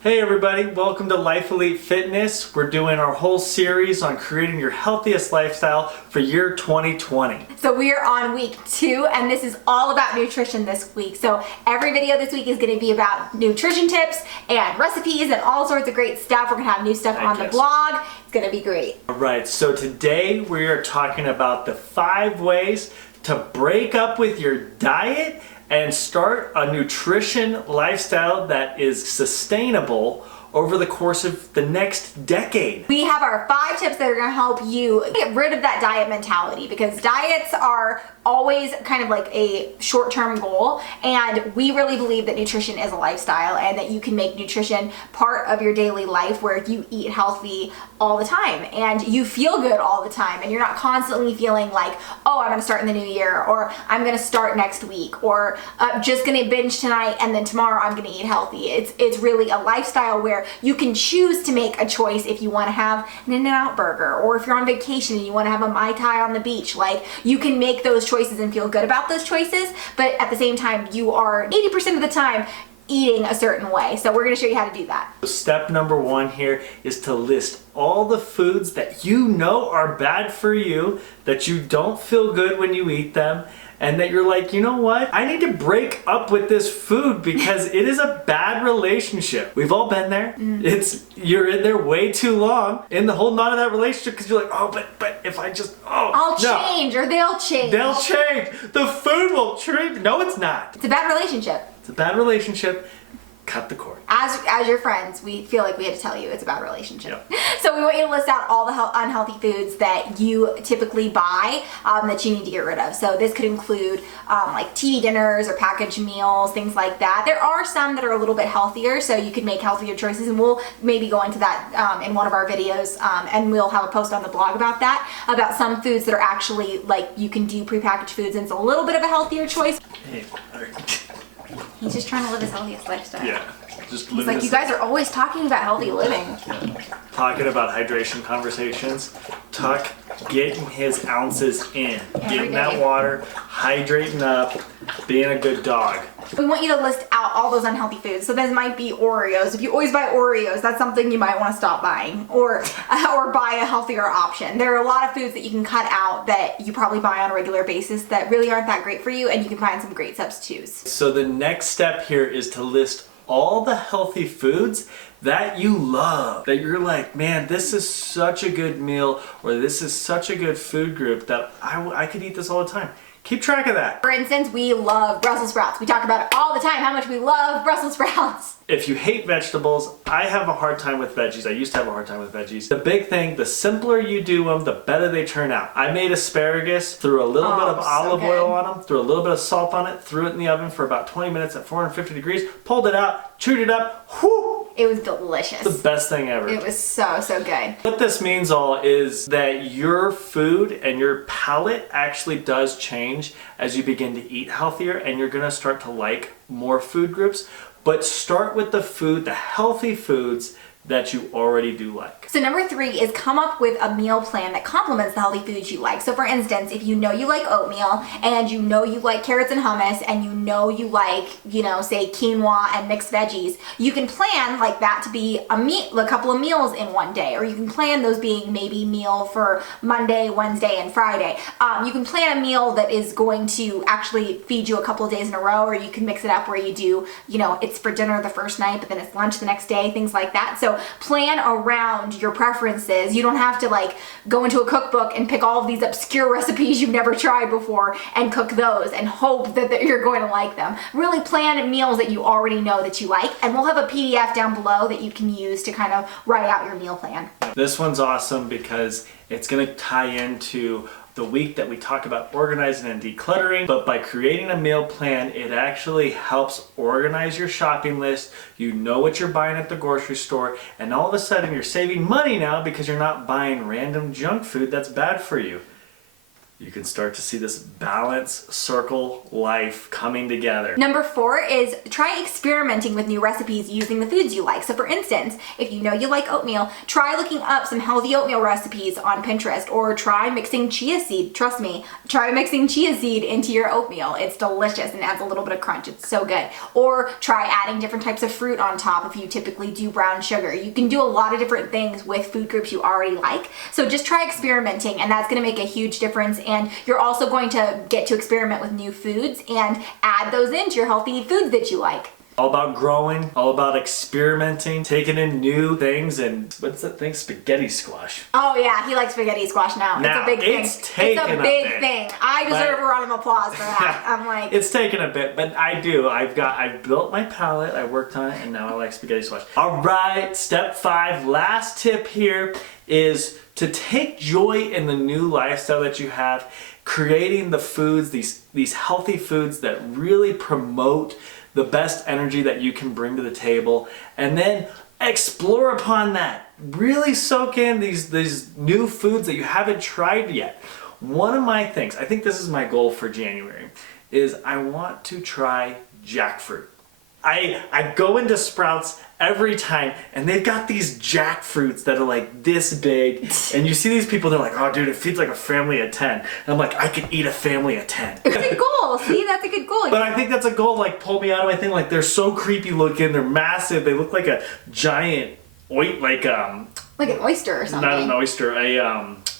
Hey everybody, welcome to Life Elite Fitness. We're doing our whole series on creating your healthiest lifestyle for year 2020. So we are on week 2 and this is all about nutrition this week. So every video this week is going to be about nutrition tips and recipes and all sorts of great stuff. We're going to have new stuff on the blog. It's going to be great. Alright, so today we are talking about the 5 ways to break up with your diet and start a nutrition lifestyle that is sustainable over the course of the next decade. We have our 5 tips that are going to help you get rid of that diet mentality, because diets are always kind of like a short-term goal, and we really believe that nutrition is a lifestyle and that you can make nutrition part of your daily life where you eat healthy all the time and you feel good all the time, and you're not constantly feeling like, oh, I'm going to start in the new year, or I'm going to start next week, or just going to binge tonight and then tomorrow I'm going to eat healthy. It's really a lifestyle where you can choose to make a choice if you want to have an In-N-Out burger, or if you're on vacation and you want to have a Mai Tai on the beach. Like, you can make those choices and feel good about those choices, but at the same time you are 80% of the time eating a certain way. So we're going to show you how to do that. Step number 1 here is to list all the foods that you know are bad for you, that you don't feel good when you eat them, and that you're like, you know what? I need to break up with this food because it is a bad relationship. We've all been there. You're in there way too long in the holding on to that relationship because you're like, oh, but if I just, I'll change, or they'll change. They'll change. The food will change. No, it's not. It's a bad relationship. It's a bad relationship. Cut the cord. As your friends, we feel like we had to tell you it's a bad relationship. Yep. So we want you to list out all the unhealthy foods that you typically buy that you need to get rid of. So this could include like TV dinners or packaged meals, things like that. There are some that are a little bit healthier, so you could make healthier choices, and we'll maybe go into that in one of our videos, and we'll have a post on the blog about that, about some foods that are actually, like, you can do prepackaged foods and it's a little bit of a healthier choice. Hey, He's just trying to live his healthiest lifestyle. yeah. Just He's like, you guys are always talking about healthy living. Yeah. Talking about hydration conversations. Tuck getting his ounces in. Getting that water, hydrating up, being a good dog. We want you to list out all those unhealthy foods. So this might be Oreos. If you always buy Oreos, that's something you might want to stop buying, or buy a healthier option. There are a lot of foods that you can cut out that you probably buy on a regular basis that really aren't that great for you, and you can find some great substitutes. So the next step here is to list all the healthy foods that you love, that you're like, man, this is such a good meal, or this is such a good food group that I could eat this all the time. Keep track of that. For instance, we love Brussels sprouts. We talk about it all the time, how much we love Brussels sprouts. If you hate vegetables, I have a hard time with veggies. I used to have a hard time with veggies. The big thing, the simpler you do them, the better they turn out. I made asparagus, threw a little bit of olive oil on them, threw a little bit of salt on it, threw it in the oven for about 20 minutes at 450 degrees, pulled it out, chewed it up, whoo! It was delicious. The best thing ever. It was so, so good. What this means all is that your food and your palate actually does change as you begin to eat healthier, and you're gonna start to like more food groups. But start with the food, the healthy foods that you already do like. So number 3 is come up with a meal plan that complements the healthy foods you like. So for instance, if you know you like oatmeal, and you know you like carrots and hummus, and you know you like, say quinoa and mixed veggies, you can plan like that to be a couple of meals in one day, or you can plan those being maybe meal for Monday, Wednesday, and Friday. You can plan a meal that is going to actually feed you a couple of days in a row, or you can mix it up where you do, it's for dinner the first night, but then it's lunch the next day, things like that. So plan around your preferences. You don't have to like go into a cookbook and pick all of these obscure recipes you've never tried before and cook those and hope that you're going to like them. Really plan meals that you already know that you like, and we'll have a PDF down below that you can use to kind of write out your meal plan. This one's awesome because it's going to tie into the week that we talk about organizing and decluttering, but by creating a meal plan, it actually helps organize your shopping list. You know what you're buying at the grocery store, and all of a sudden you're saving money now because you're not buying random junk food that's bad for you. you can start to see this balance circle life coming together. Number 4 is try experimenting with new recipes using the foods you like. So for instance, if you know you like oatmeal, try looking up some healthy oatmeal recipes on Pinterest, or try mixing chia seed. Trust me, try mixing chia seed into your oatmeal. It's delicious and adds a little bit of crunch. It's so good. Or try adding different types of fruit on top if you typically do brown sugar. You can do a lot of different things with food groups you already like. So just try experimenting, and that's going to make a huge difference. And you're also going to get to experiment with new foods and add those into your healthy foods that you like. All about growing, all about experimenting, taking in new things, and what's that thing? Spaghetti squash. Oh yeah, he likes spaghetti squash now. Now, it's a big thing. it's It's taken a a big bit, thing. I deserve a round of applause for that. I'm like, It's taken a bit, but I do. I've built my palate, I worked on it, and now I like spaghetti squash. All right, step 5, last tip here is to take joy in the new lifestyle that you have, creating the foods, these healthy foods that really promote the best energy that you can bring to the table, and then explore upon that. Really soak in these new foods that you haven't tried yet. One of my things, I think this is my goal for January, is I want to try jackfruit. I go into Sprouts every time, and they've got these jackfruits that are like this big, and you see these people, they're like, oh dude, it feeds like a family of 10. And I'm like, I could eat a family of 10. it's a goal. See, that's a good goal. But I think that's a goal, like pull me out of my thing. Like they're so creepy looking, they're massive, they look like a giant like an oyster or something. not an oyster,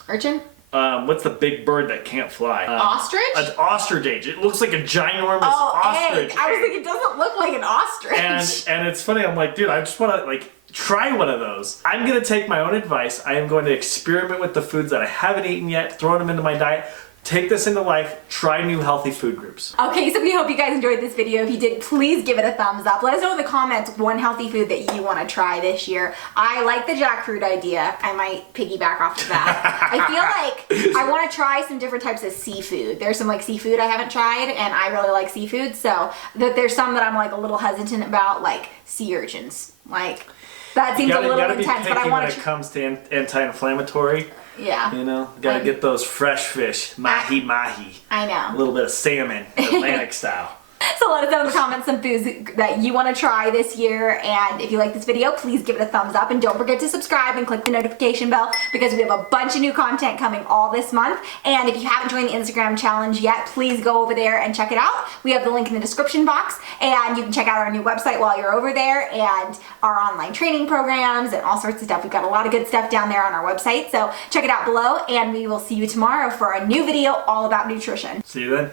Urchin? what's the big bird that can't fly? Ostrich? An ostrich. It looks like a ginormous Egg. ostrich. I was like, it doesn't look like an ostrich. And it's funny, I'm like, dude, I just want to like try one of those. I'm gonna take my own advice. I am going to experiment with the foods that I haven't eaten yet, throwing them into my diet. Take this into life, try new healthy food groups. Okay, so we hope you guys enjoyed this video. If you did, please give it a thumbs up. Let us know in the comments one healthy food that you want to try this year. I like the jackfruit idea. I might piggyback off of that. I feel like I want to try some different types of seafood. There's some like seafood I haven't tried, and I really like seafood, so there's some that I'm like a little hesitant about, like sea urchins. Like, that seems a little intense, but I want when to it comes to anti-inflammatory. Yeah. You know, gotta get those fresh fish, mahi. I know. A little bit of salmon, Atlantic style. So let us know in the comments some foods that you want to try this year, and if you like this video, please give it a thumbs up, and don't forget to subscribe and click the notification bell, because we have a bunch of new content coming all this month. And if you haven't joined the Instagram challenge yet, please go over there and check it out. We have the link in the description box, and you can check out our new website while you're over there, and our online training programs and all sorts of stuff. We've got a lot of good stuff down there on our website, so check it out below, and we will see you tomorrow for a new video all about nutrition. See you then.